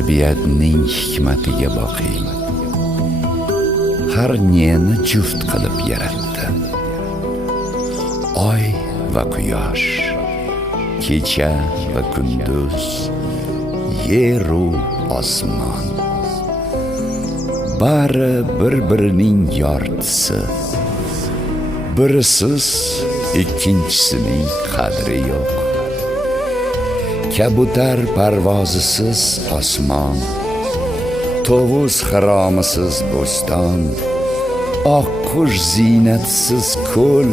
tabiatning hikmatiga boqing. Har neni juft qilib yaratdi. Oy va quyosh, kecha va kunduz, yer u osmon. Bari bir-birining yortisi. Birisiz ikkinchisining qadri yo'q. Kabutar parvozisiz osmon, tovus xiromisiz bo'ston, oqqush ziynatsiz ko'l,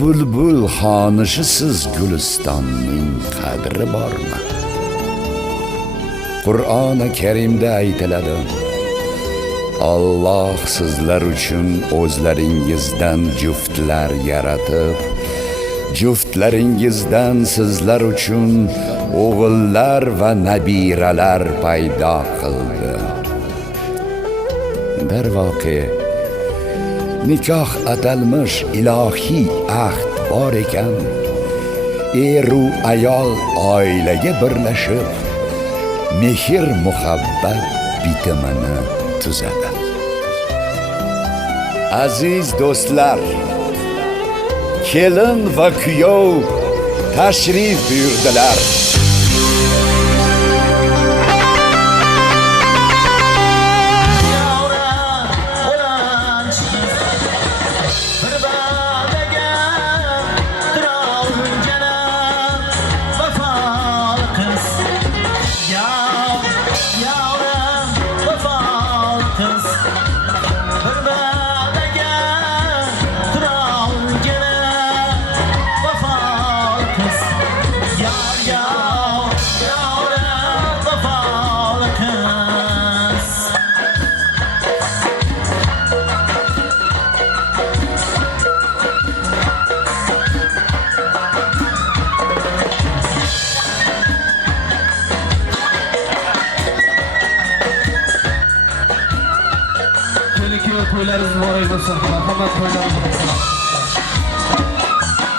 bulbul xonishisiz gulistonning qadri bormi? Qur'oni Karimda aytiladi: Alloh sizlar uchun o'zlaringizdan juftlar yaratib, juftlaringizdan sizlar uchun o'g'illar va nabiralar paydo qildi. Darvoqe, nikoh atalmish ilohiy ahd bor ekan. Eru ayol oilaga birlashib, mehr muhabbat bitimini tuzadi. Aziz do'stlar, kelin va kuyov tashrif buyurdilar. To'ylarimiz muborak bo'lsin. Marhamat, to'ylarimiz bo'lsin.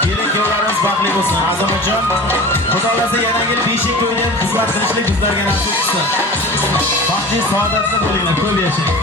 Kelin-kuyovlarimiz baxtli bo'lsin. Azamatjon, Xudo xolasa yana yil beshik to'yda xizmat qilishlik bizlarga nasib etsin. Baxtli, saodatli bo'linglar, ko'p yashang.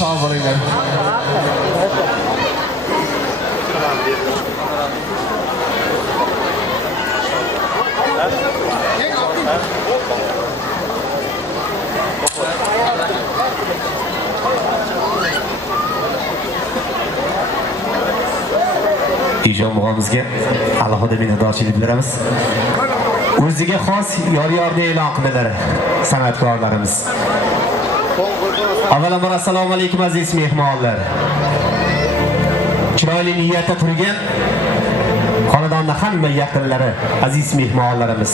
sağ bo'linglar. Ijon bog'imizga alohida minnatdorchilik bildiramiz. O'ziga xos yor-yorni e'lon qildilar san'atkorlarimiz. Avvalambor assalomu alaykum aziz mehmonlar. Chiroyli niyatda turgan xonadonda hamma yaqinlari, aziz mehmonlarimiz.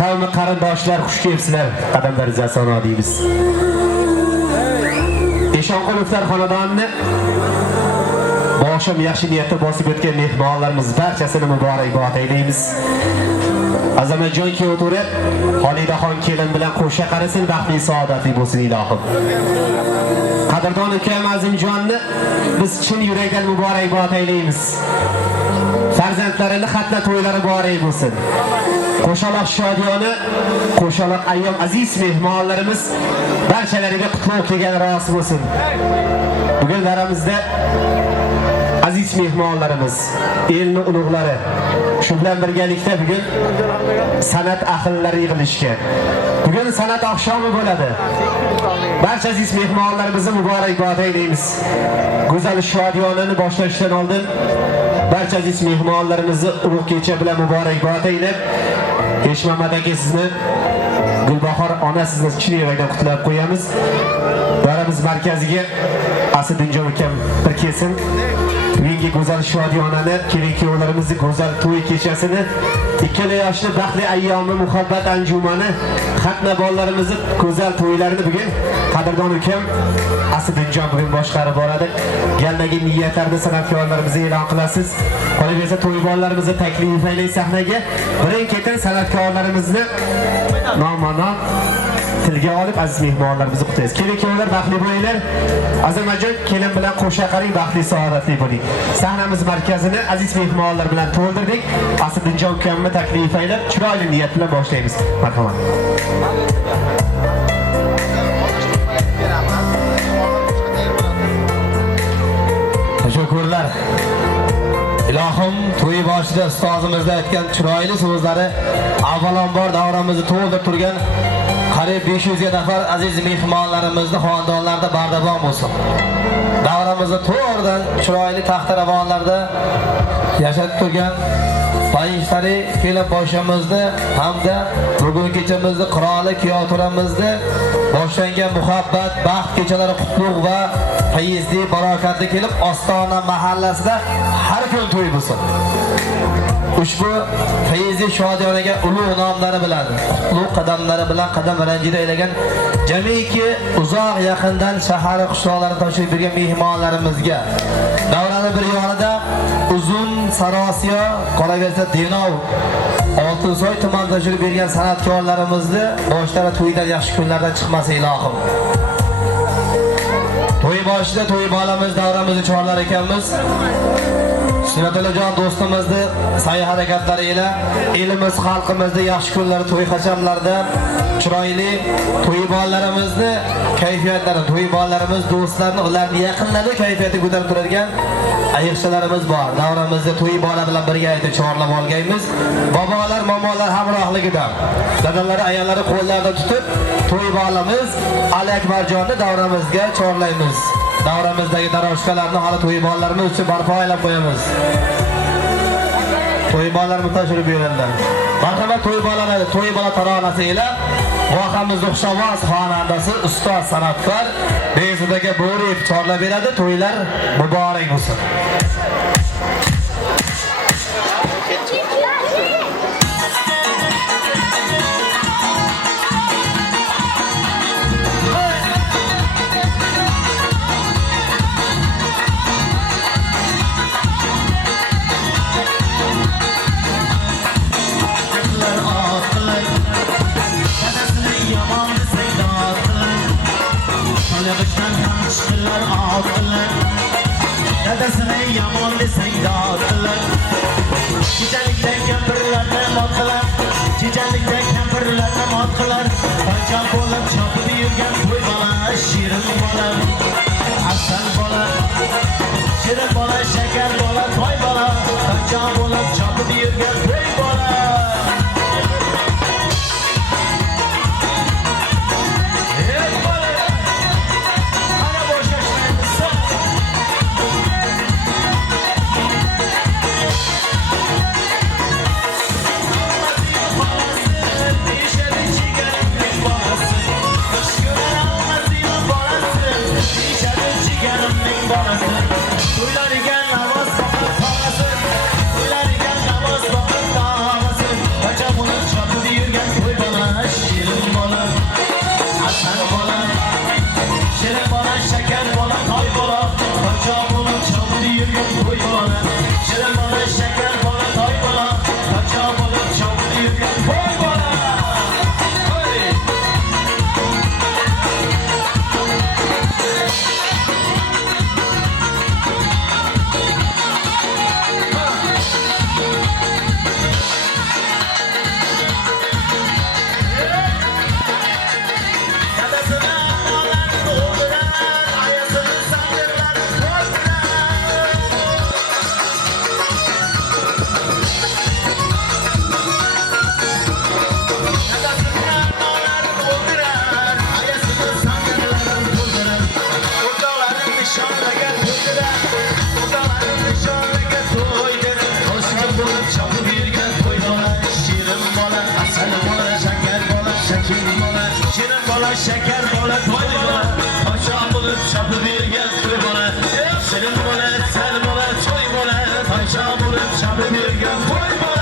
Qavmi qarindoshlar xush kelibsizlar. Qadamlar izasona deymiz. Eshonqulovlar xonadonini boshim yaxshi niyatda bosib o'tgan mehmonlarimiz barchasini muborakbod aylaymiz. Azamatjon Kiyoturi, Xolidaxon kelin bilan qo'sha qarasin, baxtli saodatli bo'lsin ilohim. Qadrdon ukam Azimjonni biz chin yurakdan muborakbod aylaymiz. Farzandlarini xatla to'ylari muborak bo'lsin. Qo'shaloq shodiyona, qo'shaloq ayyom aziz mehmonlarimiz barchalariga qutlug' kelgan rost bo'lsin. Bugun daramizda aziz mehmonlarimiz, elning ulug'lari, shu bilan birgalikda bugun san'at ahllari yig'ilishgan. Bugun san'at oqshomi bo'ladi. Barcha aziz mehmonlarimizni muborakbod aylaymiz. Go'zal shodiyonani boshlashdan oldin barcha aziz mehmonlarimizni ulug' kecha bilan muborakbod aylab, Eshmamad aka sizni, Gulbahor ona sizni chin yurakdan qutlab qo'yamiz. Daramiz markaziga Asadinjon ukam bir kelsin. Bugungi go'zal shodiyonani, kelin-kuyovlarimizni go'zal to'y kechasini, ikkala yoshli baxtli ayyomi muhabbat anjumani, xatna bolalarimizni go'zal to'ylarini bugun qadrdon ukam Asadinjon bugun boshqarib boradi. Galmagi niyatlarni san'atkorlarimizga e'lon qilasiz. Qolaversa to'y bolalarimizni taklif aylang sahnaga. Birin-ketin san'atkorlarimizni nomma-nom tilga olib aziz mehmonlarimizni qutlaymiz. Kelin-kuyovlar baxtli bo'linglar. Azamatjon kelin bilan qo'sha qaring, baxtli saodatli bo'ling. Sahnamiz markazini aziz mehmonlar bilan to'ldirdik. Asadinjon ukamni taklif aylab chiroyli niyat bilan boshlaymiz. Marhamat. Tashakkurlar. Ilohim to'y boshida ustozimizda aytgan chiroyli so'zlari avvalambor davramizni to'ldirib turgan qariyb 500 ga nafar aziz mehmonlarimizni xonadonlarda bardavom bo'lsin. Davramizni to'g'ridan chiroyli taxtaravonlarda yashab turgan Payinsari kelib boshimizni hamda bugun kechamizni qiroli Kiyoturamizni boshlangan muhabbat, baxt kechalari qutlug' va fayizli, barokatli kelib Ostona mahallasida har kun to'y bo'lsin. Ushbu fayizli shodiyonaga ulug' nomlari bilan, qutlug' qadamlari bilan qadam ranjida aylagan jamiki uzoq yaqindan shahar qishloqlarga tashrif buyurgan mehmonlarimizga, davrani bir yonida Uzun, Sarosiyo, qolaversa Denov, Oltinsoy tumanida tashrif buyurgan san'atkorlarimizni boshlari to'ydan yaxshi kunlardan chiqmasa ilohim. To'y boshida to'y bolamiz davramizni chorlar ekanmiz. Sunnatullajon do'stimizni sa'y harakatlari ila elimiz, xalqimizni yaxshi kunlar, to'y qachamlarda chiroyli to'y bolalarimizni kayfiyatlari, to'y bolalarimiz do'stlarni, ularni yaqinlarni kayfiyati ko'tarib turadigan ayiqchalarimiz bor. Davramizda to'y bola bilan birga aytib chorlab olganmiz. Bobolar, momolar hamrohligida dadalar, ayollari qo'llarida tutib to'y bolamiz Ali Akbarjonni davramizga chorlaymiz. Davramizdagi daroshkalarni hali to'y bolalarimiz uchun barpo aylab qo'yamiz. To'y bolalarimiz tashrif buyuradilar. Marhamat to'y bolalari, to'y bola taronasi ila vohamizning xushavoz xonandasi ustoz san'atkor Bezudaga Bo'riyev chorlab beradi. To'ylar muborak bo'lsin. Dadasini yomon desang dodlar. Kechalikda kampirlarni mot qilar, kechalikda kampirlarni mot qilar. Qancha bo'lib chopib yurgan to'y bola, shirin bola. nishoniga to'ydilar. Xudoning nishoniga to'ydilar. Toshkent bo'lib chopib yurgan to'y bola, shirin bola, asal bola, shakar bola, shakin bola, shirin bola, shakar bola, to'y bola. Toshkent bo'lib chopib yurgan to'y bola, shirin bola, asal bola, to'y bola. Toshkent bo'lib chopib yurgan to'y bola.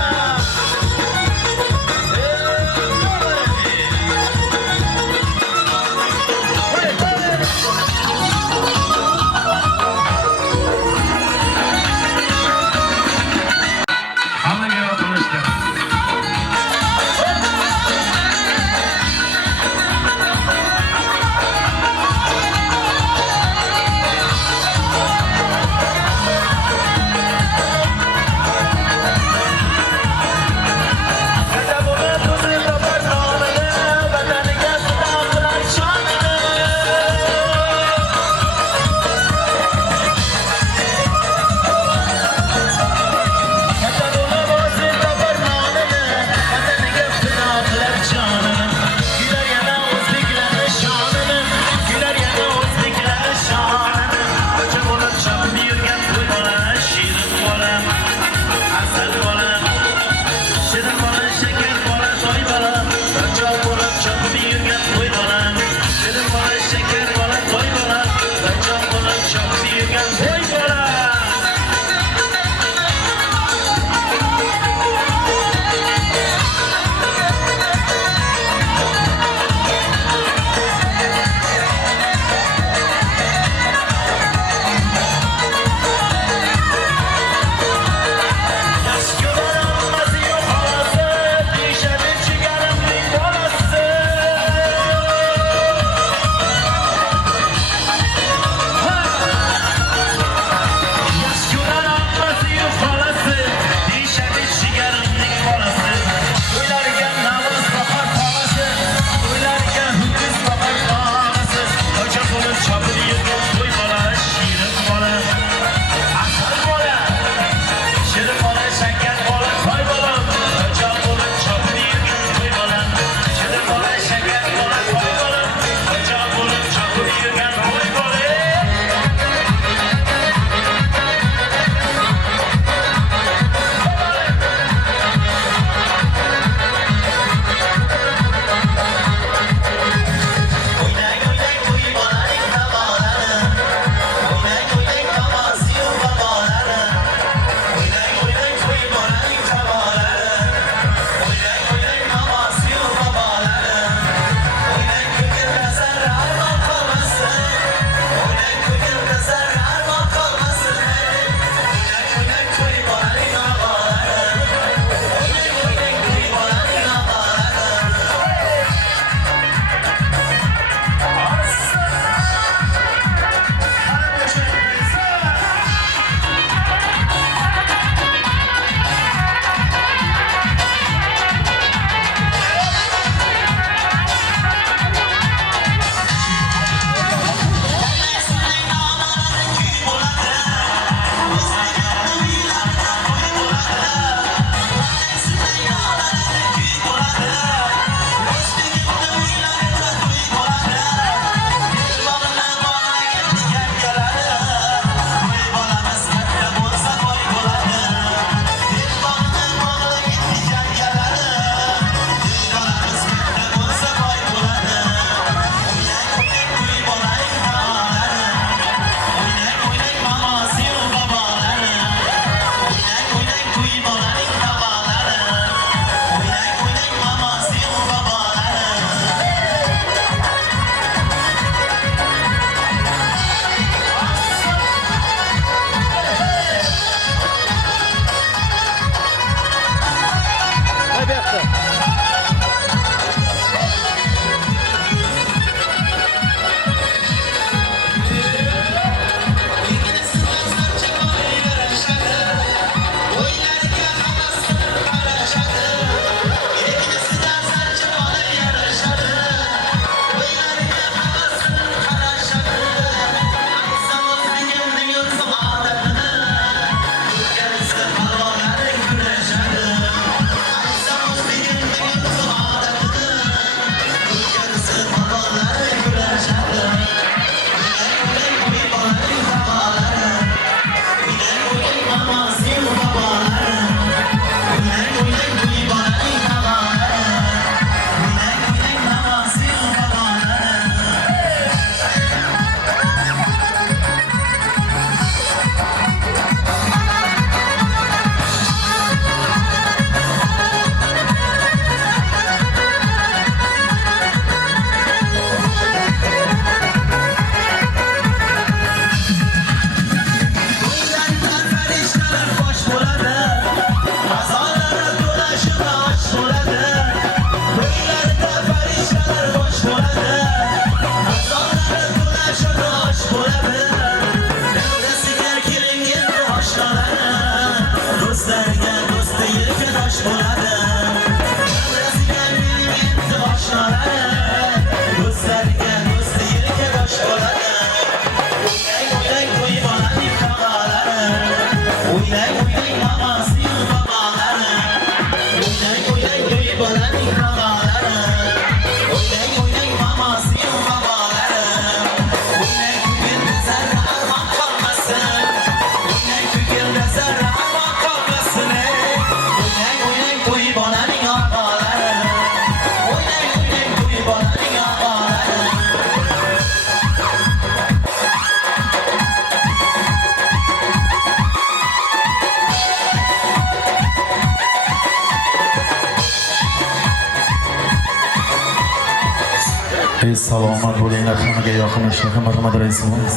Salomat bo'linglar, hammaga yoqinlashgan Muhammad Rasululloh.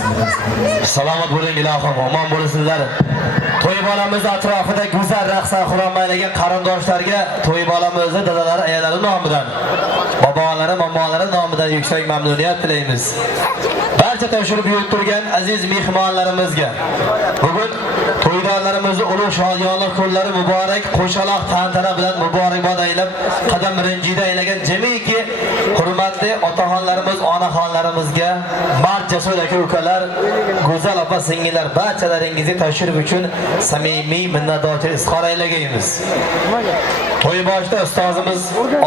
Salomat bo'ling ilohim, omon bo'lasizlar. To'y bolamiz atrofida go'zal raqslar xuromlaydigan qarindoshlarga to'y bolamizni dadalari, ayolari nomidan, bobolari, momolari nomidan yuksak mamnuniyat tilaymiz. Barcha tashrif buyurtirgan aziz mehmonlarimizga bugun to'ydorlarimizni ulug' shodiyonlik kunlari muborak, qo'shaloq tantana bilan muborakbod aylab, qadam rinjida aylagan jamiki hurmatli otaxonlarimiz, onaxonlarimizga, barcha so'laka ukalar, go'zal opa singillar, barchalaringizga tashrif uchun samimiy minnatdorchilik izhor aylaymiz. To'y boshida ustozimiz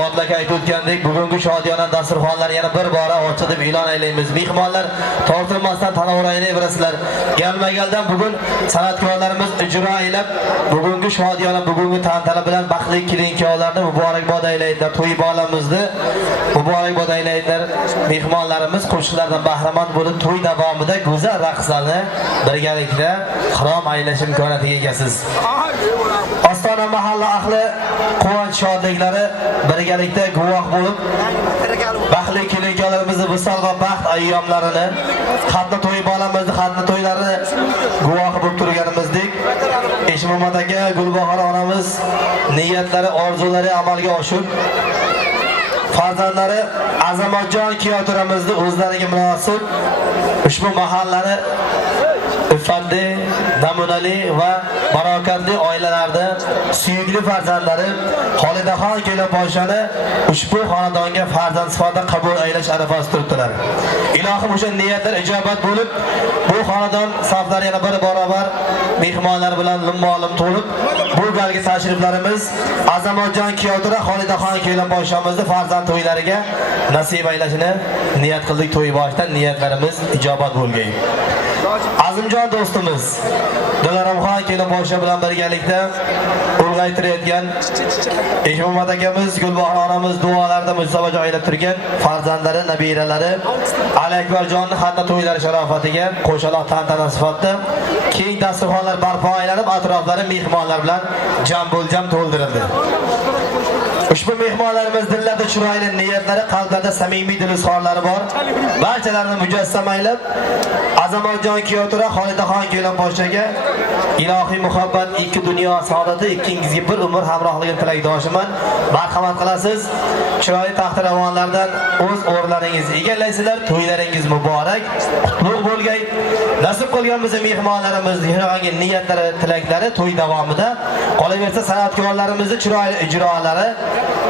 Odlaka aytib o'tgandek, bugungi shodiyona dasturxonlar yana bir bora ochiq deb e'lon aylaymiz. Mehmonlar tortinmasdan tanaverasizlar. Galmagaldan bugun san'atkorlarimiz ijro aylab, bugungi shodiyona, bugungi tantana bilan baxtli kelin-kuyovlarni muborakbod aylaydilar. To'y bolamizni muborakbod aylaydilar. Mehmonlarimiz qo'shiqlardan bahramand bo'lib, to'y davomida go'zal raqslarni birgalikda xirom aylash imkoniyatiga egasiz. Ostona mahalla ahli quvonch shodliklari birgalikda guvoh bo'lib, baxtli kelin-kuyovlarimizni visol va baxt ayyomlarini, xatni to'y bolamizni, xatni to'ylarini guvohi bo'lib turganimizdek, Eshmuhammad aka, Gulbahor onamiz niyatlari, orzulari amalga oshib, farzandlari Azamatjon Kiyotiramizni o'zlariga munosib ushbu mahallani iffatli, namunali va barokatli oilalarda suyukli farzandlari Xolidaxon Kelin-poshani ushbu xonadonga farzand sifatida qabul aylash arafasida turibdilar. Ilohim o'sha niyatlar ijobat bo'lib, bu xonadon saflari yana bir barobar mehmonlar bilan limmo-lim to'lib, bu galgi tashriflarimiz Azamatjon Kiyotira Xolidaxon Kelin-poshamizni farzand to'ylariga nasib aylashini niyat qildik. To'y boshidan niyatlarimiz ijobat bo'lgay. Azimjon do'stimiz Dilaramxon Kelin-posha bilan birgalikda ulg'aytirayotgan Eshmuhammad akamiz, Gulbahor onamiz duolarda musabaqa aylab turgan farzandlari, nabiralari Alakbarjonning xatna to'ylari sharofatiga qo'shaloq tantana sifatida keng dasturxonlar barpo aylanib, atroflari mehmonlar bilan jam-bo'ljam to'ldirildi. Ushbu mehmonlarimiz dillarda chiroyli niyatlari, qalblarda samimiy dil izhorlari bor. Barchalarini mujassam aylab, Azamatjon Kiyotira Xolidaxon Kelin-poshaga ilohiy muhabbat, ikki dunyo saodati, ikkingizga bir umr hamrohligini tilakdoshiman. Marhamat qilasiz. Chiroyli taxtiravonlardan o'z o'rnlaringizni egallaysizlar. To'ylaringiz muborak, qutlug' bo'lgay. Nasib qilgan bizning mehmonlarimizning herhangi niyatlari, tilaklari to'y davomida qolaversa san'atkorlarimizning chiroyli ijrolari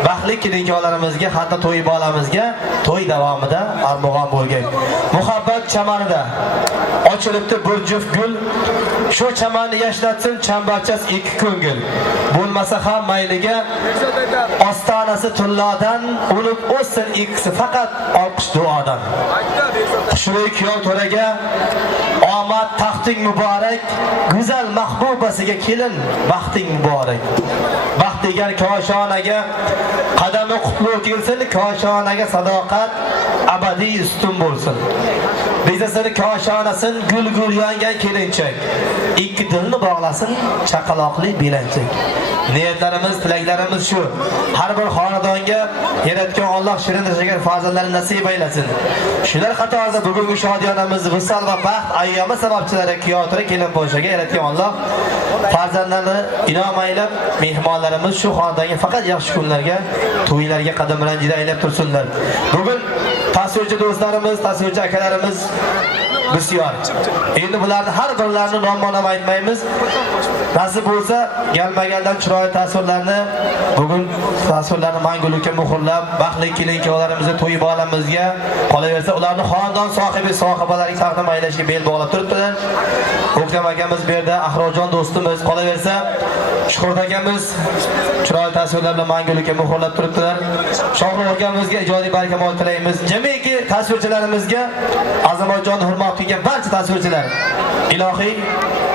baxtli kelin-kuyovlarimizga, hatto to'y bolamizga to'y davomida armog'on bo'lgan. Muhabbat chamanida ochilibdi bir juft gul, shu chamanni yashlatsin chambarchas ikki ko'ngil. Bo'lmasa ham mayliga ostonasi tullodan, ulib o'ssin ikkisi faqat olqish duodan. Xushro'y kuyov to'raga omad taxting muborak, go'zal mahbubasiga kelin baxting muborak. Baxt degan koshonaga qadami qutlug' kelsin, koshonaga sadoqat abadiy ustun bo'lsin. Bezasini koshonasin gul-gul yongan kelinchak, ikki dilni bog'lasin chaqaloqli belanchak. Niyatlarimiz, tilaklarimiz shu. Har bir xonadonga yaratgan Alloh shirin yashagan farzandlarni nasib aylasin. Shular qatorida bugungi shodiyonamizni visol va baxt ayyomi sababchilari Kiyotira Kelin-poshaga yaratgan Alloh farzandlarni inom aylab, mehmonlarimiz shu xonadonga faqat yaxshi kunlarga, to'ylarga qadam ranjida aylab tursinlar. Bugun tasvirchi do'stlarimiz, tasvirchi akalarimiz bisyor. Endi bularni har birlarini nom-nom aytmaymiz. Nasib bo'lsa, galmagaldan chiroyli tasvirlarni bugun tasvirlarni mangulikka muhrlab, baxtli kelin-kuyovlarimizga, to'y bolamizga, qolaversa ularni xonadon sohibi, sohibalariga taqdim aylashga bel bog'lab turibdilar. O'ktam akamiz bu yerda, Ahrojon do'stimiz, qolaversa Shuhrat akamiz chiroyli tasvirlar bilan mangulikka muhrlab turibdilar. Shohruh akamizga ijodiy barkamol tilaymiz. Jamiki tasvirchilarimizga, Azamatjon hurmat qilgan barcha tasvirchilar, ilohiy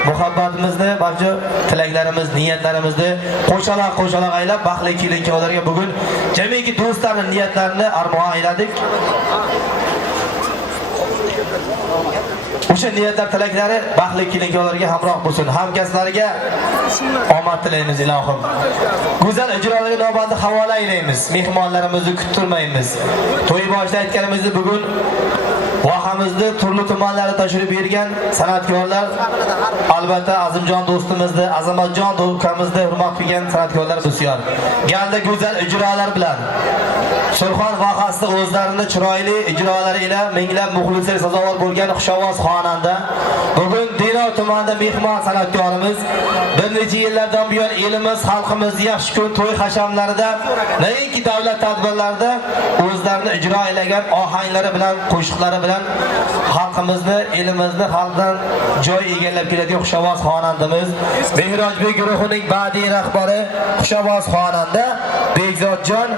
muhabbatimizni, barcha tilaklarimiz, niyatlarimizni qo'shaloq aylab, baxtli kelin-kuyovlarga bugun jamiki do'stlarning niyatlarini armog'on ayladik. O'sha niyatlar tilaklari baxtli kelin-kuyovlarga hamroh bo'lsin. Hamkasblariga omad tilaymiz ilohim. Go'zal ijrolarga navbatda havola aylaymiz. Mehmonlarimizni kuttirmaymiz. To'y boshida aytganimizni bugun vohamizni turli tumanlarga tashrif bergan san'atkorlar, albatta Azimjon do'stimizni, Azamatjon do'stimizni hurmat qilgan san'atkorlar bisyor. Galda go'zal ijrolar bilan Surxon vohasida o'zlarini chiroyli ijrolari ila minglab muxlislar sazovor bo'lgan xushovoz xonanda bugun Denov tumanida mehmon san'atkorimiz bir necha yillardan buyon elimiz, xalqimiz yaxshi kun to'y hashamlarida, nayinki davlat tadbirlarida o'zlarini ijro elagan ohanglari bilan, qo'shiqlari bilan xalqimizni, elimizni xalqdan joy egallab keladigan xushovoz xonandamiz Mehrojbek guruhining badiiy rahbari xushovoz xonanda Bekzodjon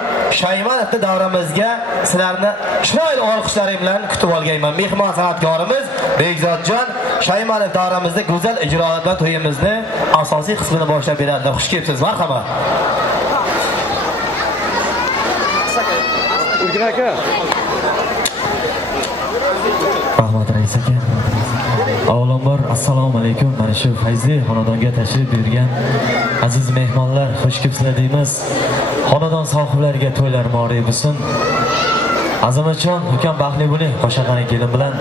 Shaymanovni davramizga sizlarni chiroyli olqishlaring bilan kutib olganman. Mehmon san'atkorimiz Bekzodjon Shaymanov davramizda go'zal ijrolar bilan to'yimizni asosiy qismini boshlab beradi. Xush kelibsiz, marhamat. Rahmat rais aka. Avvalambor assalomu alaykum. Mana shu fayzli xonadonga tashrif buyurgan aziz mehmonlar, xush kelibsizlar deymiz. Xonadon sohiblariga to'ylar ma'ruf bo'lsin. Azamatjon, ukam baxtli bo'ling. Qo'shaqaning kelin bilan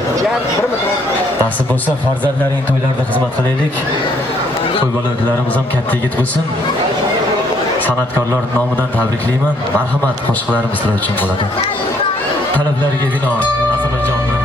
nasib bo'lsa farzandlaring to'ylarda xizmat qilaylik. To'y bolalarimiz ham katta yigit bo'lsin. San'atkorlar nomidan tabriklayman. Marhamat, qo'shiqlarimiz sizlar uchun bo'ladi. Talablariga binoan Azamatjonni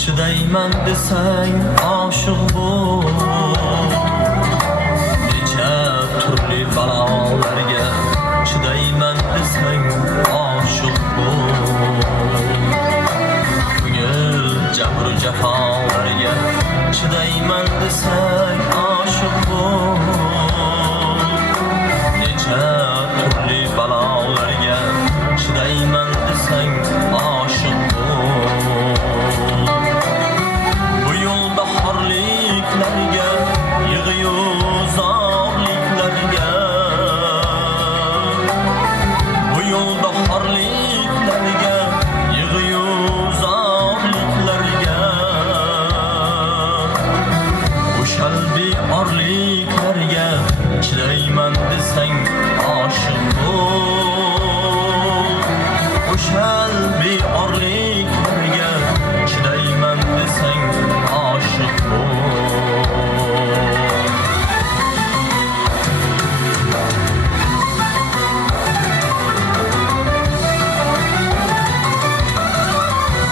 chidayman desang oshiq bo'l, necha turli balolarga chidayman desang oshiq bo'l, ko'ngil jabru jafolarga chidayman desang oshiq bo'l, necha turli balolarga chidayman desang oshiq bo'l. Bahorliklarga, yig'iyu zorliklarga, bu yo'l bahorliklarga, yig'iyu zorliklarga, o'shal beorliklarga chidayman desang oshiq bo'l, o'shal beorliklarga chidayman desang oshiq bo'l.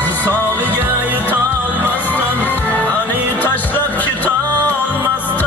Misoliga yetolmasdan, ani tashlab ketolmasdan,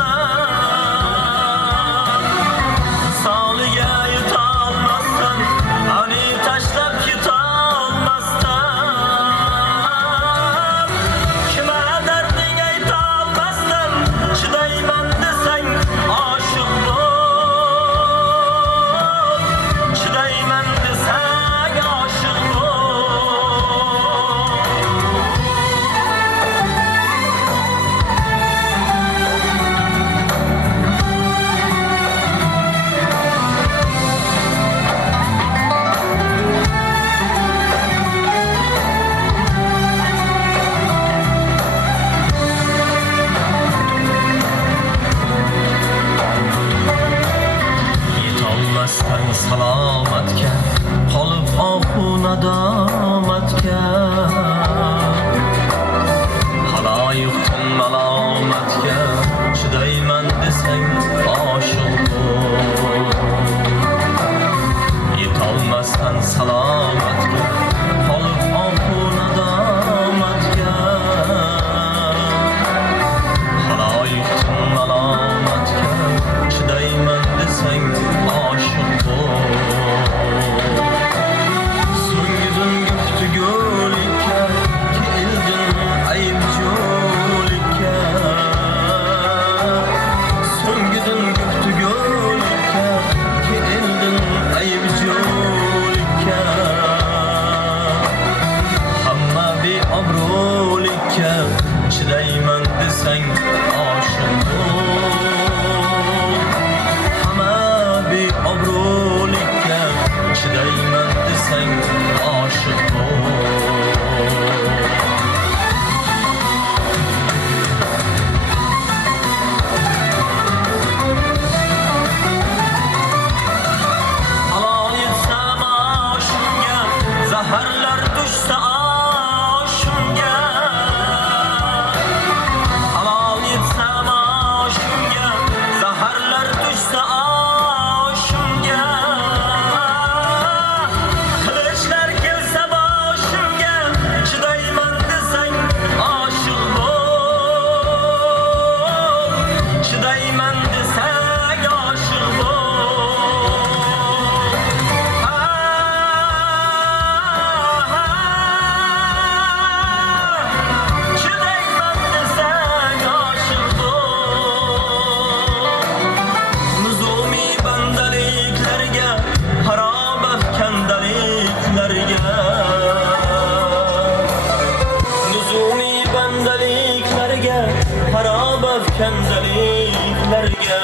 gaplarga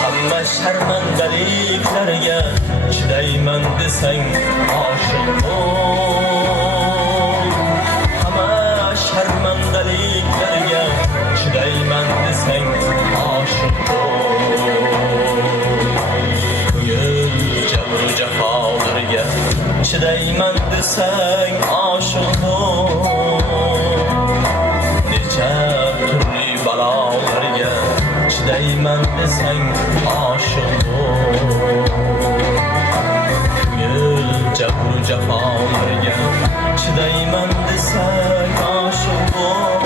hamma sharmandaliklarga chidayman desang oshiq bo'l hamma sharmandaliklarga chidayman desang oshiq bo'l ko'ngil jabr jafolarga chidayman desang oshiq bo'l necha turli balolarga chidayman desang oshiq bo'l ko'ngil jabr jafolarga chidayman desang oshiq bo'l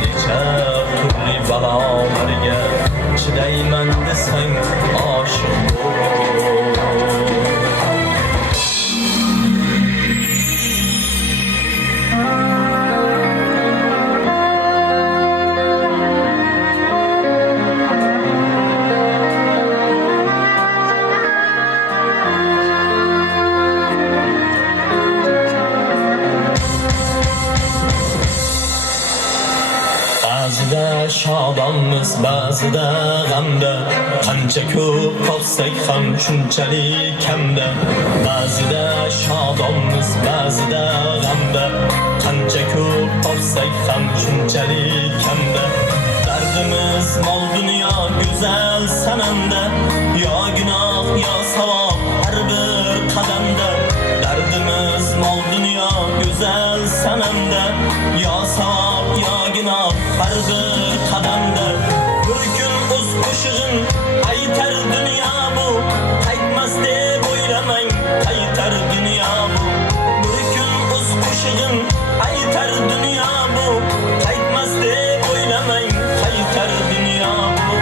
necha turli balolarga chidayman desang oshiq bo'l Ba'zida shodonmiz, ba'zida g'amda, qancha ko'p topsak ham shunchalik kamda. Ba'zida shodonmiz, ba'zida g'amda, qancha ko'p topsak ham shunchalik kamda. Dardimiz mol dunyo go'zal sanamda, yo gunoh yo savob har bir qadamda. Dardimiz mol dunyo go'zal sanamda, yo savob yo gunoh har bir qadamda. Bir kun o'z qo'shig'in aytar dunyo bu, qaytmas deb o'ylamang, qaytar dunyo bu. Bir kun o'z qo'shig'in aytar dunyo bu, qaytmas deb o'ylamang, qaytar dunyo bu.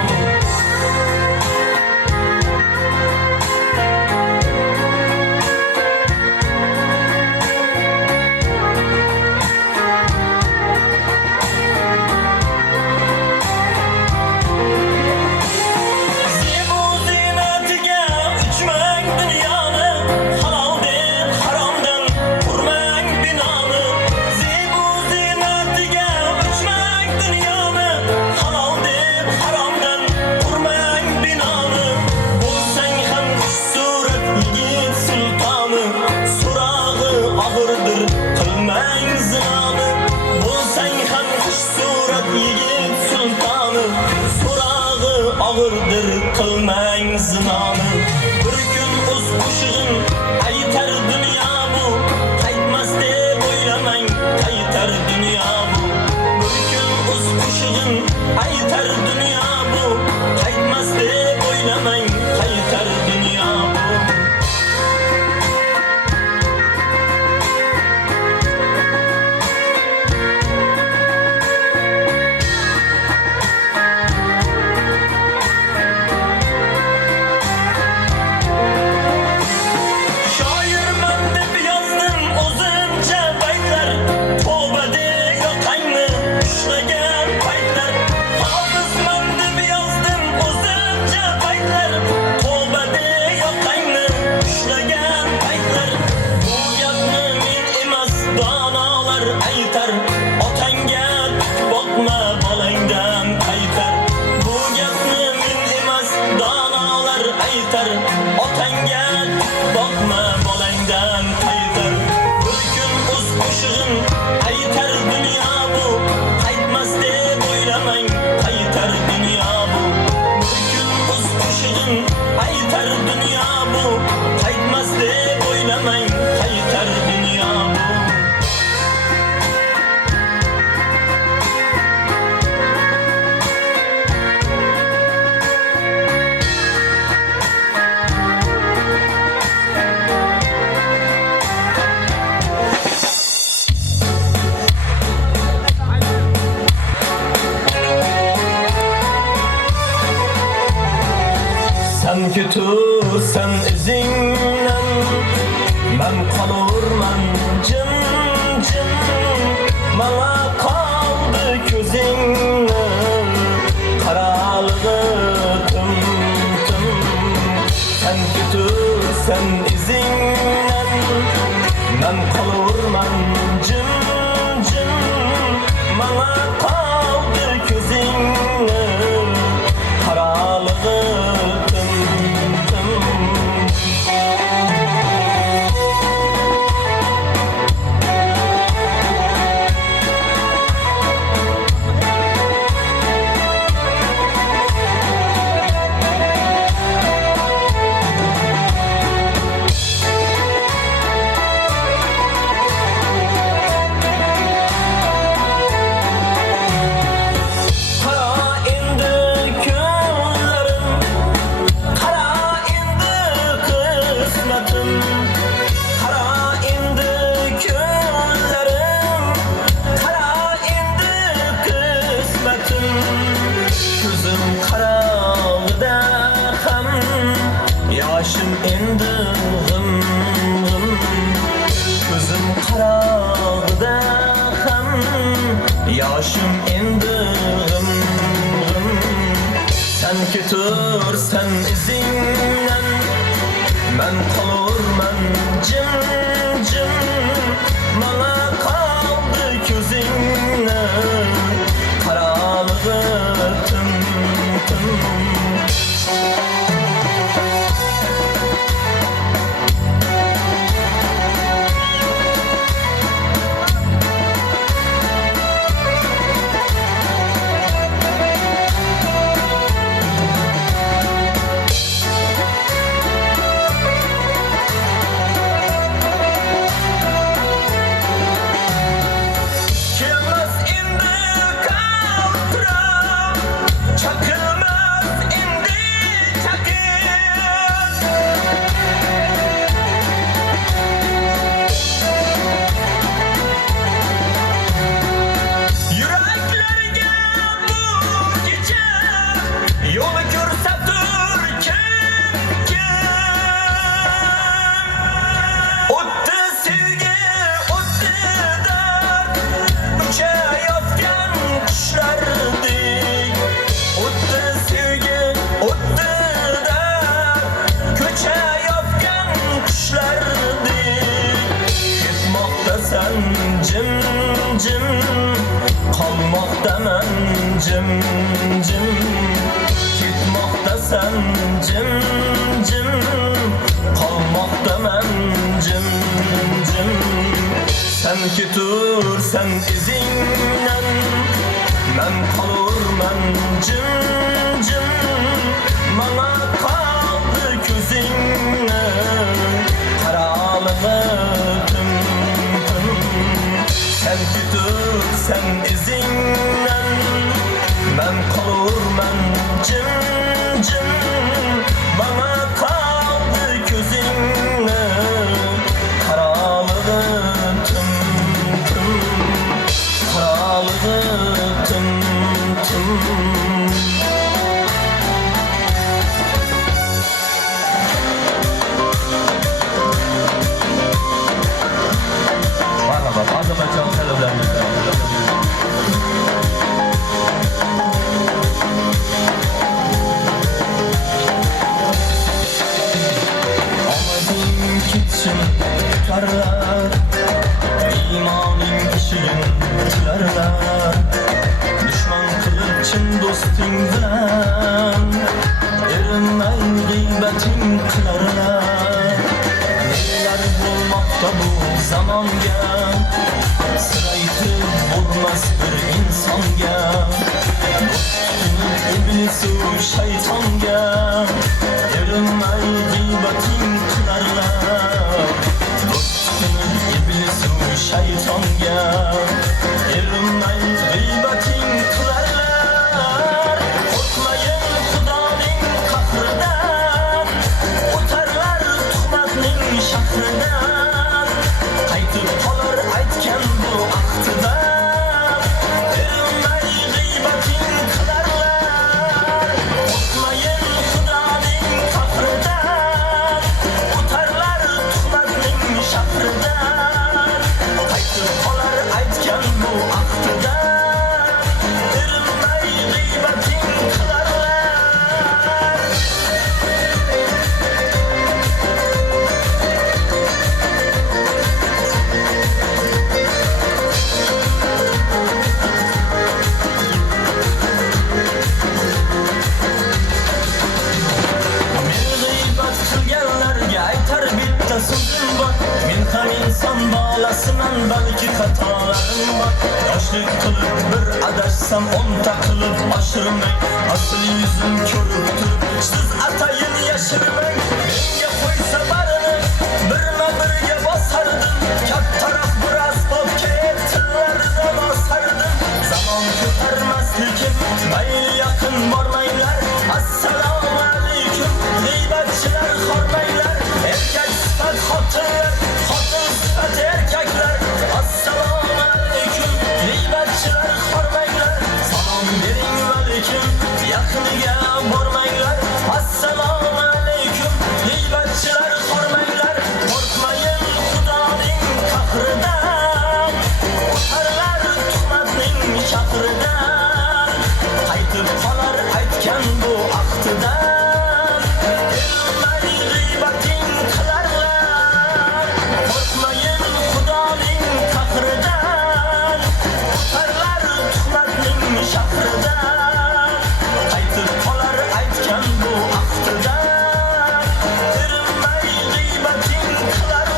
Ağırdır kılmang zinanı. Bir gün o'z qo'shig'in aytar dunyo bu, qaytmas deb o'ylamang, qaytar dunyo bu. Bir kun o'z qo'shig'in aytar dunyo bu, qaytmas deb o'ylamang, qaytar dunyo bu. Otanga bakma bolangdan qaytar. Bir kun o'z qo'shig'in aytar dunyo bu, qaytmas deb o'ylamang, qaytar dunyo bu. Bir kun o'z qo'shig'in aytar dunyo bu, qaytmas deb o'ylamang, qaytar dunyo bu. Sen kötüsen izingden, ben kalurman cim cim. Bana kaldı gözingden, karalığı tüm tüm. Sen kötüsen izingden, ben kalurman cim cim. Bana endi g'im ko'zim qarog'ida ham yoshim endi g'im sen ketursan izingdan men qolurman jim mana qoldi ko'zingni qarog'i tim kelmas endi qaltiram chaqilmas endi chaqir yuraklarga bu kecha yo'l ko'rsatur kim o'tdi sevgi o'tdi dard uchayotgan qushlardek o'tdi sevgi o'tdi dard ko'chayotgan qushlardek ketmoqdasan jim qolmoqdaman jim ketmoqdasan jim qolmoqdaman jim sen ketursan izingdan men qolurman jim mana qoldi ko'zingni qarog'i tim sen ketursan izingdan men qolurman jim mana qoldi ko'zingni qarog'i tim qarog'i tim Marhamat, azamatjon talablarimiz bilan. omading ketsin tutarlar iymoning eshigin tilarlar dushman qilib chin do'sting bilan erinmay g'iybating qilarlar nelar bo'lmoqda bu zamonga siraytib bo'lmas bir insonga iblisu shaytonga erinmay g'iybating qilarlar iblisu shaytonga erinmay g'iybating qilarlar qo'rqmayin xudoning qahridan o'tarlar tuhmatning shahridan qaytib qolar aytgan bu ahdidan erinmay g'iybating qilarlar qo'rqmayin xudoning qahridan o'tarlar tuhmatning shahridan qaytib qolar aytgan bu ahdidan erinmay g'iybating qilarlar g'iybat qilganlarga aytar bitta so'zim bor men ham inson bolasiman balki xatolarim bor yoshlik qilib bir adashsam o'nta qilib oshirmang asl yuzim ko'rib turib siz atayin yashirmang menga qo'ysa barini birma birga bosardim kattaroq bir asbobga tillardan osardim zamon ko'tarmaslikim mayli yaqin bormanglar assalomu alaykum g'iybatchilar hormanglar erkak sifat xotinlar xotin sifat erkaklar assalomu alaykum g'iybatchilar hormanglar salom bering valikim yaqiniga bormanglar assalomu alaykum g'iybatchilar shahridan qaytib qolar aytgan bu ahdidan ilmay g'iybating qilarlar qo'rqmayin xudoning qahridan o'tarlar tuhmatning shahridan qaytib qolar aytgan bu ahdidan ilmay g'iybating qilarlar.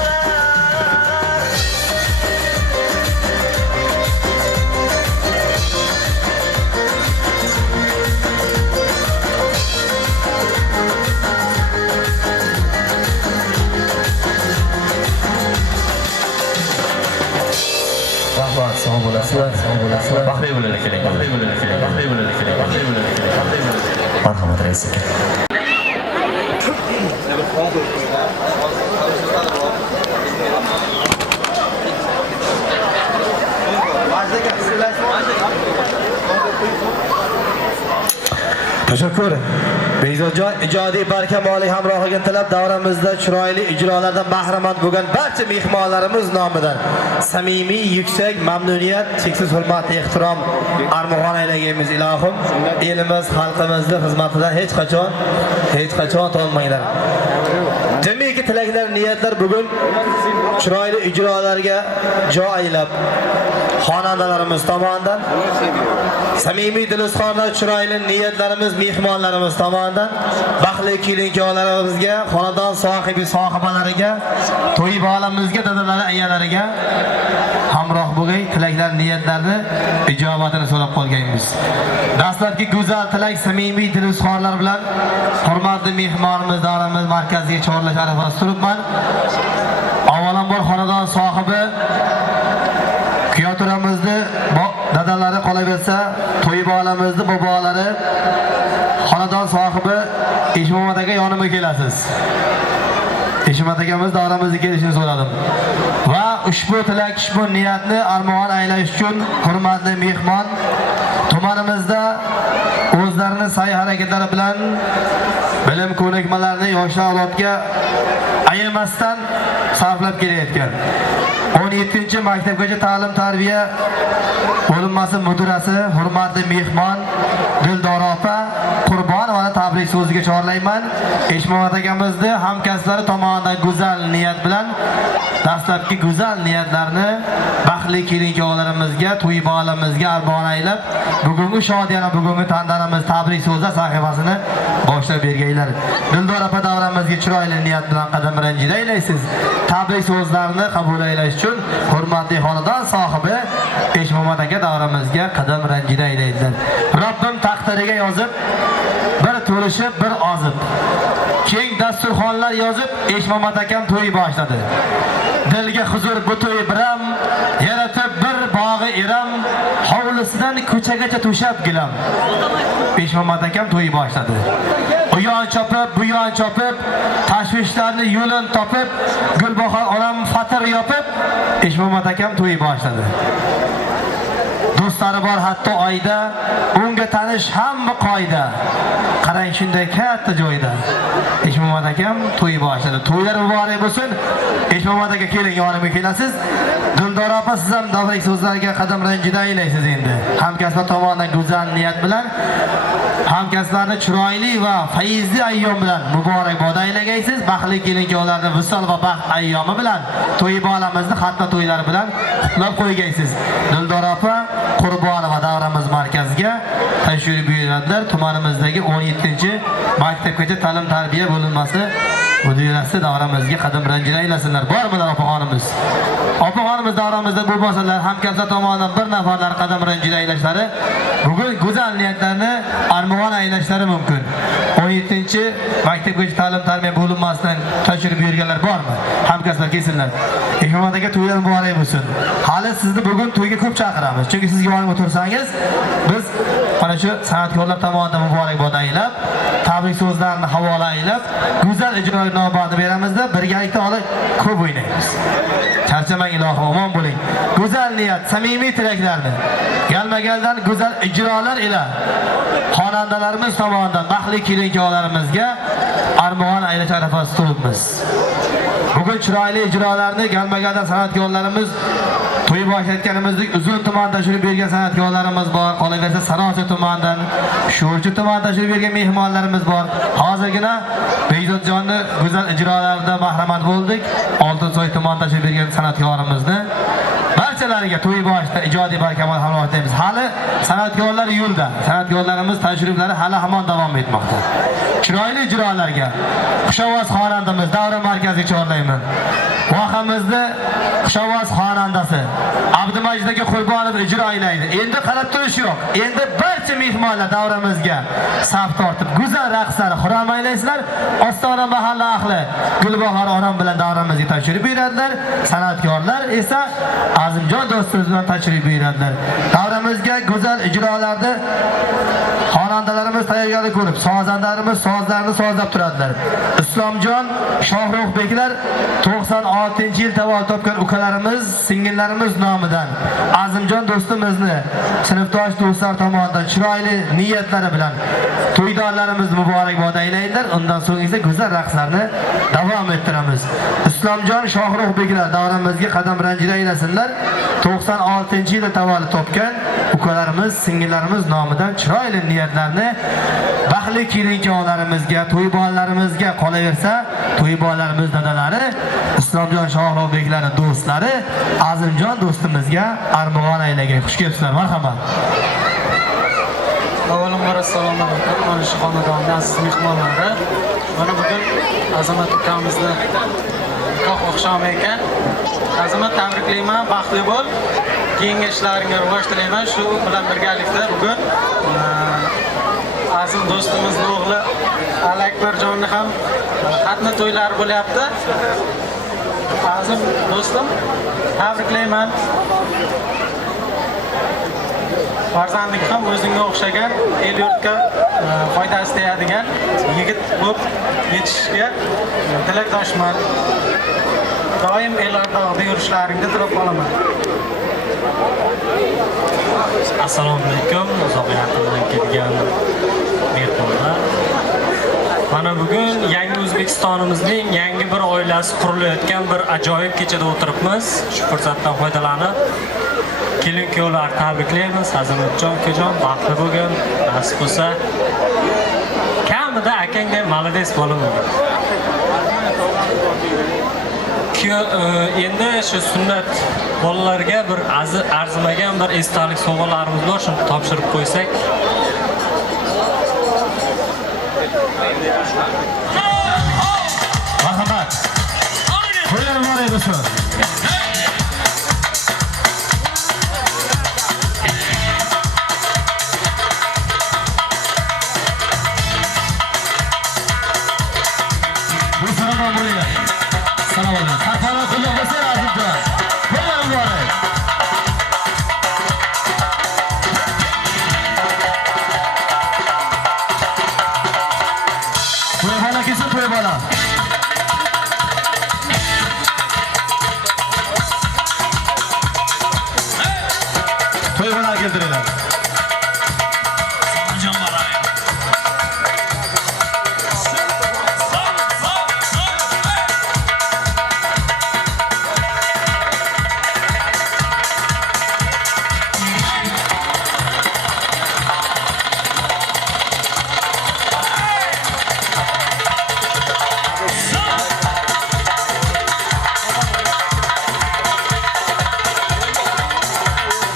Rahmat, sog' bo'lasizlar, sog' bo'lasizlar. Baxtli bo'laylik keling, baxtli bo'laylik keling, baxtli bo'laylik keling, baxtli bo'laylik keling, baxtli bo'laylik keling. Marhamat rais aka. Tashakkur. Bezodjon ijodiy baraka moliy hamrohligini tilab davramizda chiroyli ijrolardan bahramand bo'lgan barcha mehmonlarimiz nomidan samimiy, yuksak mamnuniyat, cheksiz hurmat, ehtirom armog'on aylagaymiz ilohim. Elimiz, xalqimizni xizmatidan hech qachon tolmanglar. Jamiki tilaklar, niyatlar bugun chiroyli ijrolarga jo aylab xonandalarimiz tomonidan samimiy dilozorlar, chiroyli niyatlarimiz mehmonlarimiz tomonidan baxtli kelin-kuyovlarimizga, xonadon sohibalariga, to'y bolamizga, dadalari, ayalariga hamroh bo'lgay tilaklar, niyatlarni ijobatini so'rab qolganmiz. Dastlabki go'zal tilak samimiy dilozorlar bilan hurmatli mehmonimiz davramiz markaziga chorlash arafasida turibman. Avvalambor xonadon sohibi kuyoturamizni dadalari qolaversa, to'y bolamizni bobolari, xonadon sohibi Eshmomat aka yonimga kelasiz. Eshmomat akamiz davramizga kelishini so'radim. Va ushbu tilak, ushbu niyatni armog'on aylash uchun hurmatli mehmon tumanimizda o'zlarini sa'y harakatlari bilan bilim ko'nikmalarini yoshlar avlodga ayamasdan sarflab kelayotgan 17-maktabgacha ta'lim tarbiya bo'linmasi mudirasi hurmatli mehmon Dildora opa Qurbonovani tabrik so'ziga chorlayman. Eshmomat akamizni hamkasblari tomonidan go'zal niyat bilan dastlabki go'zal niyatlarni baxtli kelin-kuyovlarimizga, to'y bolamizga armog'on aylab, bugungi shodiyona, bugungi tantanamiz tabrik so'zlar sahifasini boshlab bergaylar. Dildora opa davramizga chiroyli niyat bilan qadam ranjida aylaysiz. Tabrik so'zlarini qabul aylash uchun hurmatli xonadon sohibi Eshmomat aka davramizga qadam ranjida aylaydilar. Robbim taqdiriga yozib, bir to'lishib, bir ozib. Keng dasturxonlar yozib, Eshmomat akam to'y boshladi. Dilga huzur bu to'y biram, yaratib bir bog'i iram, hovlisidan ko'chagacha to'shab gilam. Eshmomat akam to'y boshladi. U yon chopib, bu yon chopib, tashvishlarni yo'lin topib, Gulbahor onam fatir yopib, Eshmomat akam to'y boshladi. Do'stlari bor hatto oyda, unga tanish hamma qoida. Qarang shunday katta joyda. Eshmomat akam to'y boshladi. To'ylar muborak bo'lsin. Eshmomat aka keling, yonimga kelasiz. Dildora opa siz ham davrak so'zlarga qadam ranjida aylaysiz endi. Hamkasblar tomonidan go'zal niyat bilan hamkasblarni chiroyli va fayzli ayyom bilan muborakbod aylagaysiz. Baxtli kelin-kuyovlarning visol va baxt ayyomi bilan to'y bolamizni xatna to'ylari bilan qutlab qo'ygaysiz. Dildora opa Qurbonova davramiz markaziga tashrif buyuradilar. Tumanimizdagi 17-maktabgacha ta'lim tarbiya bo'linmasi mudirasi davramizga qadam ranjida aylasinlar. Bormilar opaxonimiz? Opaxonimiz davramizda bu bo'lsalar, hamkasblar tomonidan bir nafarlar qadam ranjida aylashlari bugun go'zal niyatlarni armog'on aylashlari mumkin. 17-maktabgacha ta'lim tarbiya bo'linmasidan tashrif buyurganlar bormi? Hamkasblar kelsinlar. Eshmomat aka to'ylar muborak bo'lsin. Hali sizni bugun to'yga ko'p chaqiramiz. Chunki siz yonimga o'tirsangiz, biz mana shu san'atkorlar tomonidan muborakbod aylab, tabrik so'zlarini havola aylab, go'zal ijro navbatini beramizda birgalikda olib ko'p o'ynaymiz. Charchamang ilohim, omon bo'ling. Go'zal niyat, samimiy tilaklarni galmagaldan go'zal ijrolar ila xonandalarimiz tomonidan baxtli kelin-kuyovlarimizga armog'on aylash arafasida turibmiz. Bugun chiroyli ijrolarni galmagaldan san'atkorlarimiz To'y boshlayotganimizdek uzun tumandan tashrif bergan san'atkorlarimiz bor. Qolaversa Sarosiy tumanidan, Sho'rchi tumanidan tashrif bergan mehmonlarimiz bor. Hozirgina Bekzodjonni go'zal ijrolarida bahramand bo'ldik. Oltinsoy tumanidan tashrif bergan san'atkorimizni barchalariga to'y boshida ijodiy barkamol hamroh deymiz. Hali san'atkorlar yo'lda. San'atkorlarimiz tashriflari hali hamon davom etmoqda. Chiroyli ijrolarga Xushovoz xonandamiz davra markaziga chorlayman. Vohamizda Xushovoz xonandasi Abdumajid aka Qurbonov ijro aylaydi. Endi qarab turish yo'q. Endi barcha mehmonlar davramizga saf tortib go'zal raqslar xuram aylaysizlar. Ostona mahalla ahli Gulbahor onam bilan davramizga tashrif buyuradilar. San'atkorlar esa Azimjon do'stimiz bilan tashrif buyuradilar. Davramizga go'zal ijrolarda xonandalarimiz tayyorgarlik ko'rib, sozandalarimiz sozlarni sozlab turadilar. Islomjon Shohruxbeklar 96-yil tavallud topgan ukalarimiz, singillarimiz nomidan Azimjon do'stimizni sinfdosh do'stlar tomonidan chiroyli niyatlari bilan to'ydorlarimiz muborakbod aylaydilar. Undan so'ng esa go'zal raqslarni davom ettiramiz. Islomjon Shohruxbeklar davramizga qadam ranjida aylasinlar. 96-yilda tavallud topgan ukalarimiz, singillarimiz nomidan chiroyli niyatlarni baxtli kelinchalarimizga, to'ybollarimizga qolaversa, to'ybollarimiz dadalari, Islomjon Shohruxbeklarning do'stlari Azimjon do'stimizga armag'on aylagan. Xush kelibsizlar, marhamat. Avvalambor assalomu alaykum. Mana shu xonadonning aziz mehmonlari. Mana bugun Azamat ukamizni nikoh oqshomi ekan. Azamat, tabriklayman, baxtli bo'l. Keyingi ishlaringga rivoj tilayman. Shu bilan birgalikda bugun Azim do'stimizning o'g'li Alakbarjonni ham xatna to'ylari bo'lyapti. Azim do'stim, tabriklayman. Farzandlik ham o'zingga o'xshagan, el yurtga foydasi tegadigan yigit bo'lib yetishishga tilakdoshman. Doim el ortog'ida yurishlaringni tilab qolaman. Assalomu alaykum, uzoq yaqindan kelgan mehmonlar. Mana bugun yangi O'zbekistonimizning yangi bir oilasi qurilayotgan bir ajoyib kechada o'tiribmiz. Shu fursatdan foydalanib kelin-kuyovlar tabriklaymiz. Azamatjon akajon baxtli bo'lgan, nasib bo'lsa kamida akangdan malades bo'laman. Endi shu sunnat bolalarga bir arzimagan bir esdalik sovg'alarimiz bor, shuni topshirib qo'ysak. Marhamat. Qo'ylar bor edi shu. Bu sanadan buraya. Sana olun. Sarfana kulluk olsun Azimjon. Qo'ylar bor edi. To'ybola kelsin, to'ybola. To'ybola keltiringlar.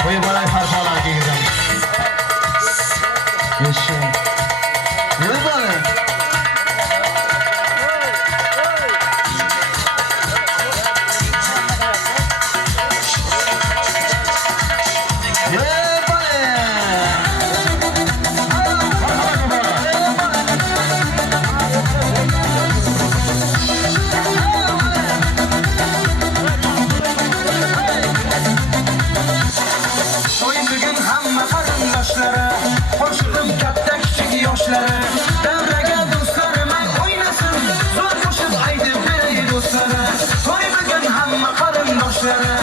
To'ybola sarfolar keltiramiz. Yesha. To'ybola. To'y bugun hamma qarindoshlari, qo'shildim katta kichik yoshlari, davraga do'stlarim o'ynasin, zo'r qo'shib aytib beray do'stlari. To'y bugun hamma qarindoshlari,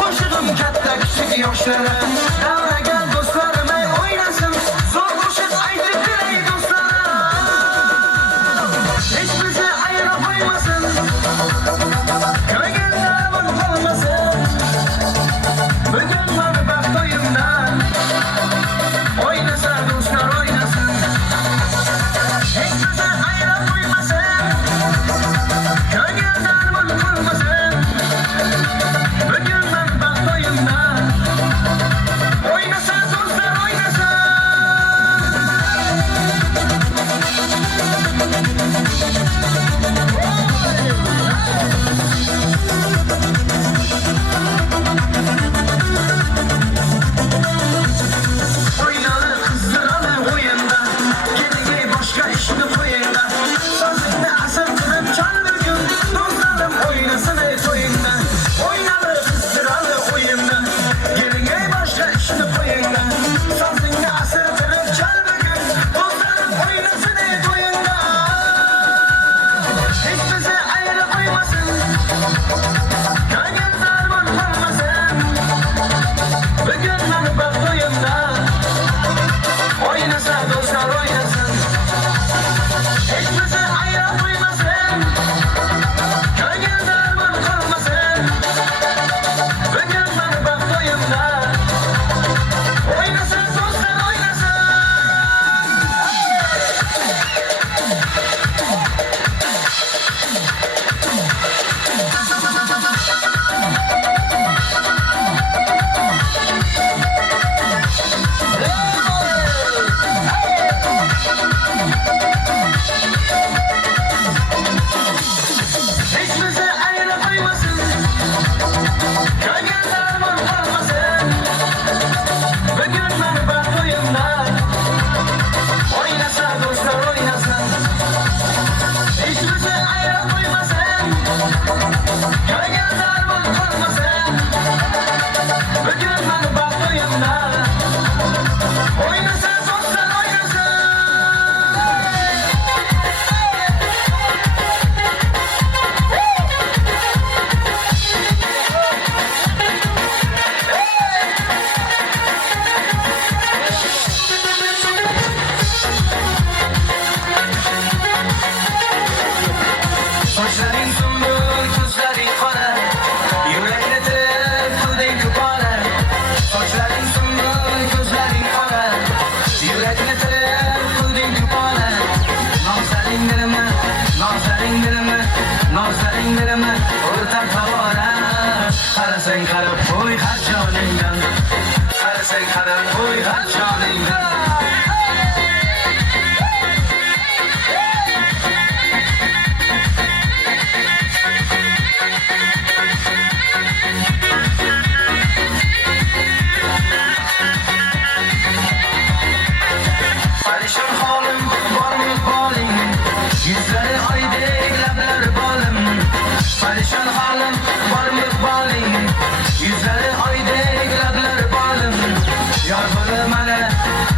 qo'shildim katta kichik yoshlari, davraga do'stlarim o'ynasin, zo'r qo'shib aytib beray do'stlari. Hech bizni ayira qo'ymasin, ko'ngilda bir qolmasin.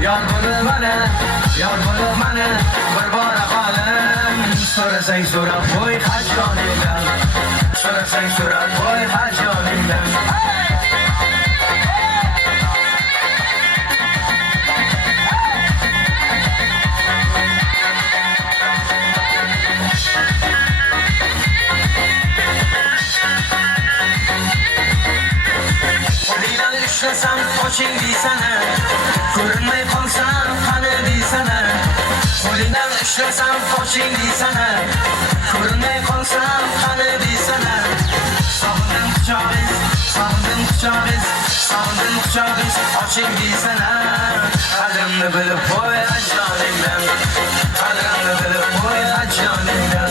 Yar bo'lib mana bir bora qolim. So'rasang so'rab qo'y haj joningdan. So'rasang so'rab qo'y haj joningdan. Ishlasam qoching deysana, ko'rinmay qolsam qani deysana. Qo'lingdan ishlasam qoching deysana, ko'rinmay qolsam qani deysana. Sog'indim quchog'ingiz, oching deysana. Qadrimni bilib qo'y ajoningdan, qadrimni bilib qo'y ajoningdan.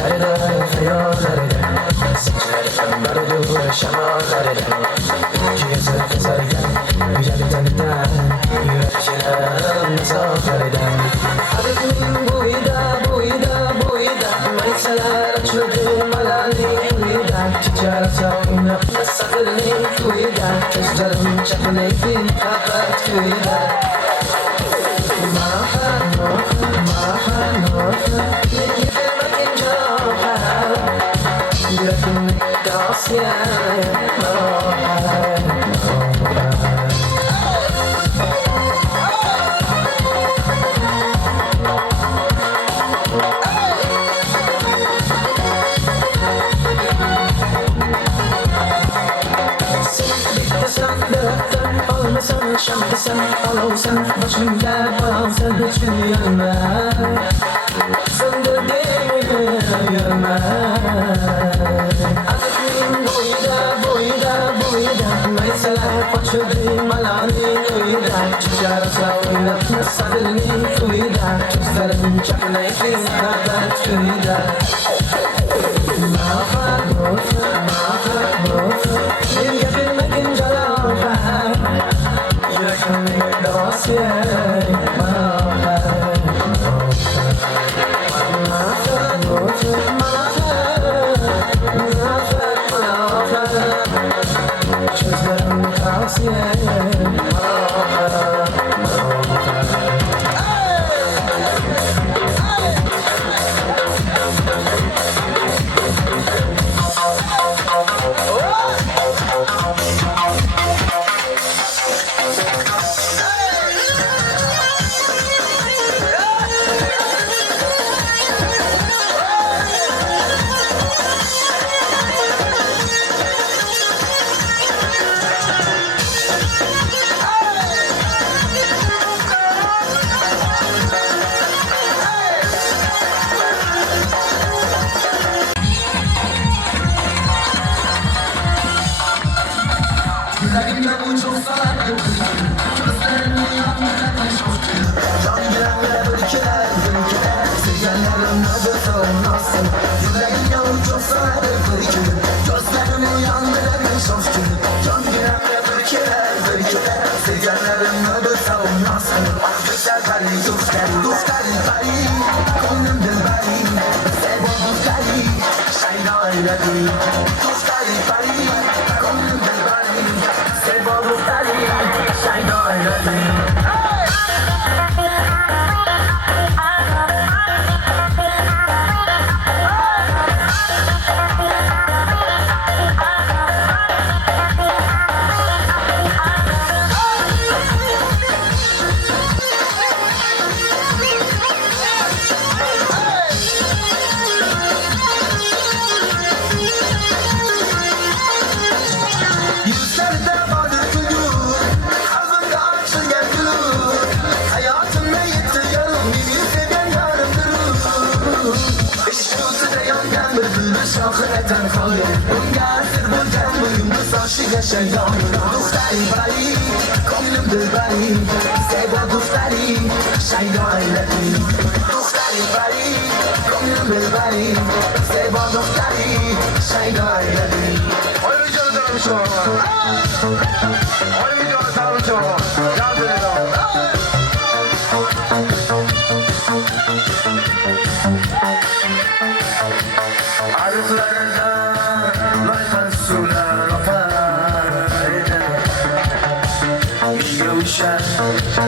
Sarıdan hayallerden Saçlardan barılı şamarlardan İki yüzü kızarken Güzel tanıdan Yürekçilen mesafelerden Adım buyda Maysalar açıldı malali buyda Ticaret savunma sakılını buyda Gözlerim çakılaydı kapat buyda Almasan şampisan alırsan başımda bağımsan hiçbir yanma Söndürdüğümü yürüme Aklım boyda Maysalar kaçırdı malani uyda Ticaretla oynatma sadılını uyda Gözlerim çakılaydı kapat uyda Mahar Bir yapılmak incalaha Yüreğimde davasıya Gözlerim tavsiye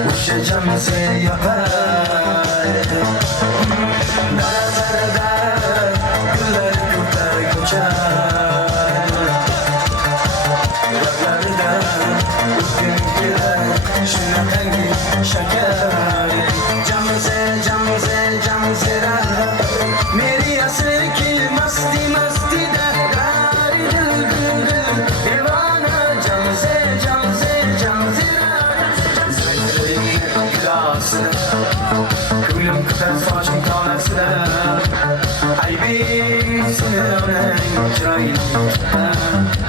Uçacağım seni yapar Dağlarda güller güller koçar Yaklarda üstün girer Şunun şeker Cam zera Meri asır ki masti da Gari dil Divana cam zera Gülüm kıtar saçın kalasıda Aybim sınırın çırayın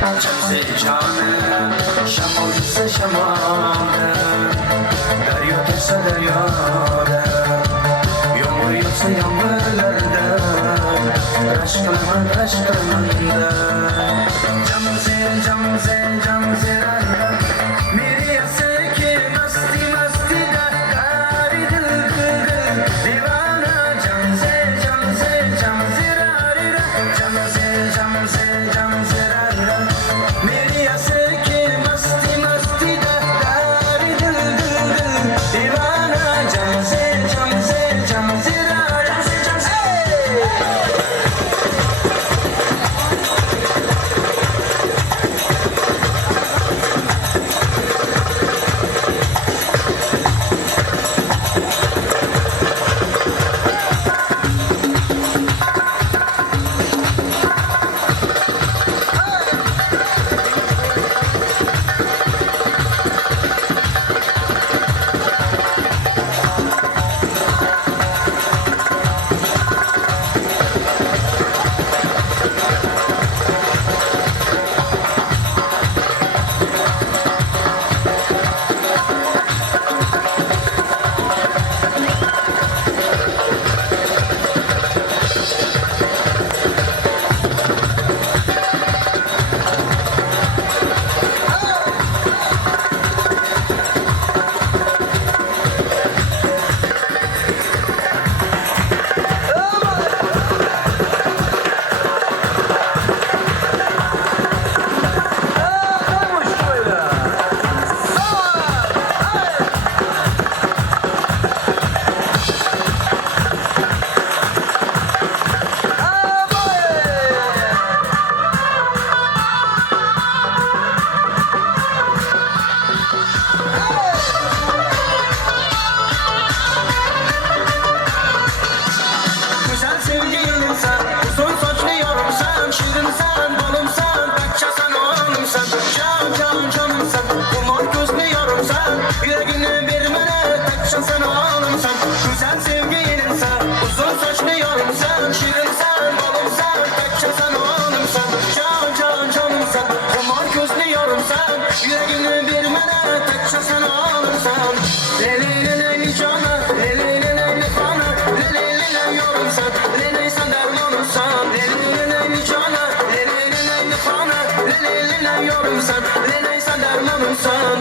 Çamse canı Şam olursa şamada Derya olursa deryada Yağmur yoksa yağmurlarda aşkımın aşkımında Cam se मेरी ऐसे के मस्ती मस्ती दारी दिल दिल दीवाना जम से रारी रा जम से रारी रा मेरी ऐसे के मस्ती मस्ती दारी दिल दिल दीवाना जम से रारी जम से Güzel sevgilimsen, uzun saçlı yorumsan, şirinsen, balımsan, bakçasan oğlumsan, canımsan, kumar gözlü yorumsan, yüreğini vermene, takçasan oğlumsan. Güzel sevgilimsen, uzun saçlı yorumsan, şirinsen, balımsan, bakçasan oğlumsan, canımsan, kumar gözlü yorumsan, yüreğini vermene, takçasan oğlumsan. Leyli cana, leyli fana, leyli yorumsan, leyli sen dermanımsan, leyli cana, leyli fana, leyli yorumsan, leyli sen dermanımsan.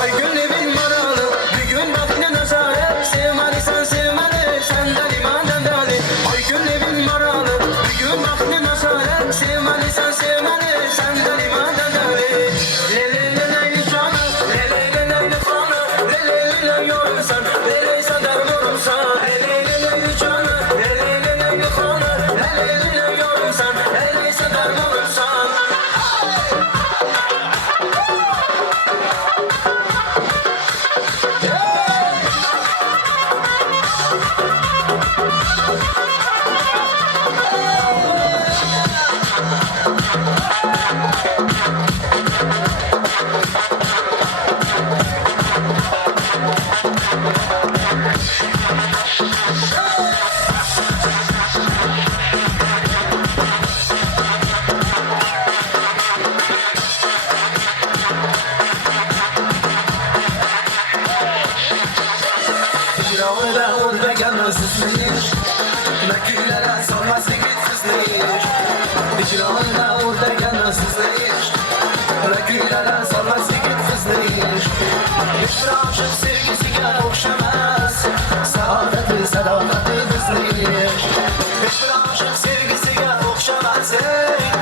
Ay gün evin maralı, bir gün baktı nazarı, sevmeli senden imandan dali. Ay gün evin maralı, bir gün baktı nazarı, sevmeli senden imandan dali. Leyli cana, leyli fana, leyli yorumsan, leyli sen dermanımsan. Leyli cana, leyli fana, leyli yorumsan, leyli sen dermanımsan. Kiramda orada gelmezsiniz, nakillere sormaz gitsizler. Kiramda orada gelmezsiniz, nakillere sormaz gitsizler. Hiçbir aşık sevgisiyle okşamaz, saadeti sadakati bizler. Hiçbir aşık sevgisiyle okşamaz,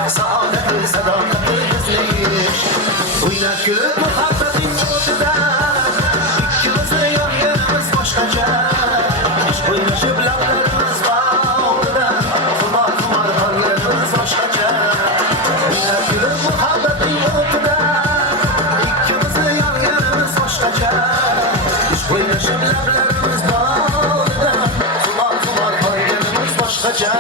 saadeti sadakati bizler. Oynat gülüp muhabbetin ortada, İkimizin yanlarımız başkaca. Hiç boylaşıp laflarımız bağlıda, kumar hallerimiz başkaca. Oynat gülüp muhabbetin ortada, İkimizin yanlarımız başkaca. Hiç boylaşıp laflarımız bağlıda, kumar hallerimiz başkaca.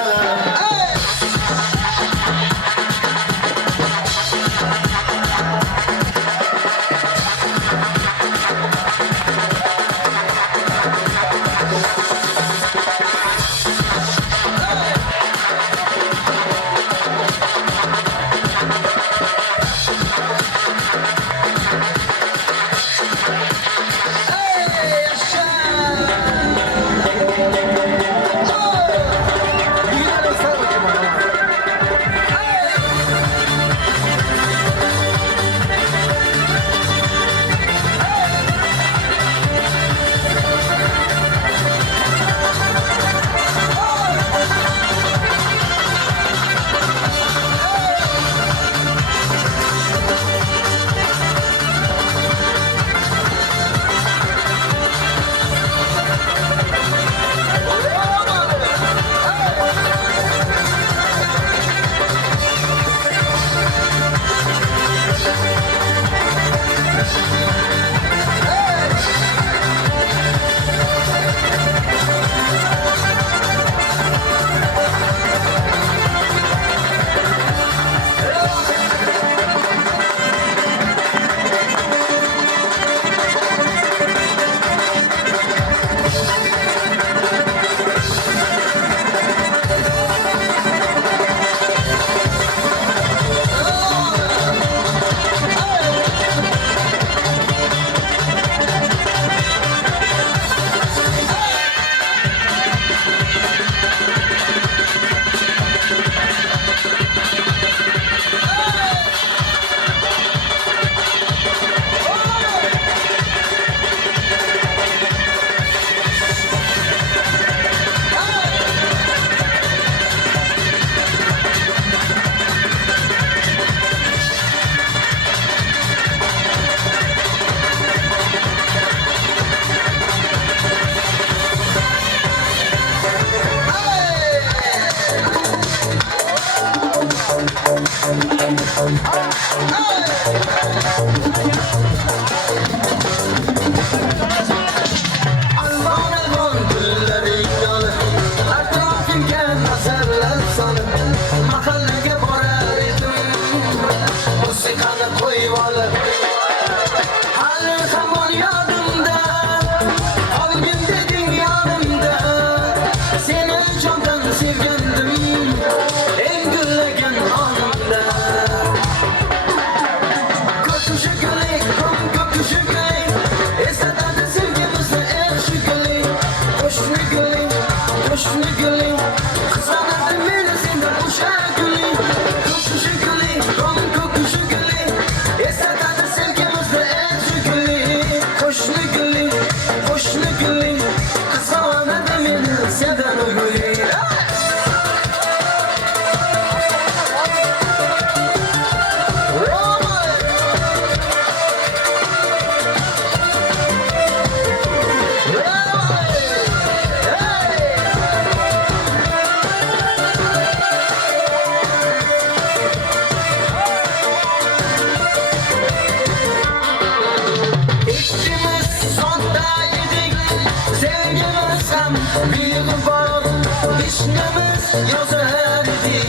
Vişnemiz yazar idi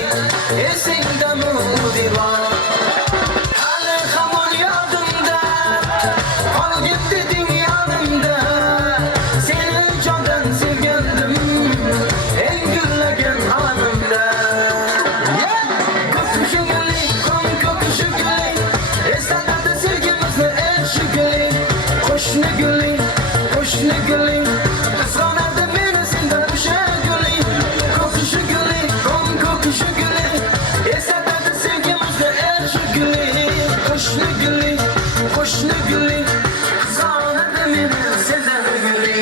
esingdami divan hali hamon yodimda qolgin deding yonimda seni jondan sevgandim eng gullagan onimda ko'k gulli ko'k gulli eslatadi sevgimizni shu gulli qo'shni gulli qizg'onardi meni sendan o'sha gulli ko'k gulli eslatadi sevgimizni shu gulli qo'shni gulli qizg'onardi meni sendan gulli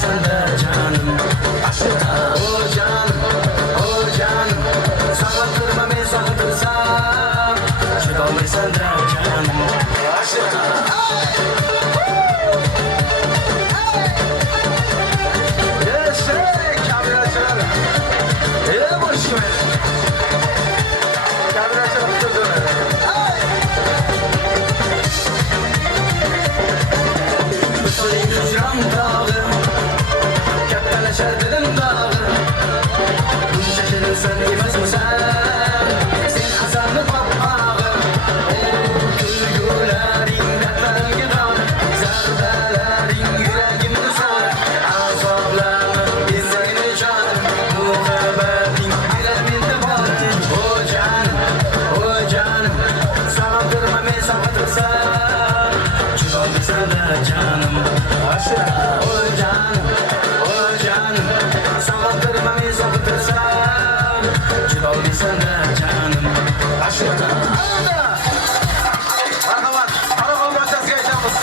Sen de canım aşıkta taqdirma mezon bitirsam chidolmaysan da janim ashmata alda marhamat qaraqol barchasiga aytamiz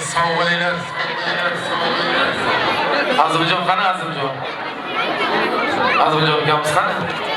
Sağ olaylar. Azimjon qani Azimjon? Azimjon ukamiz qani?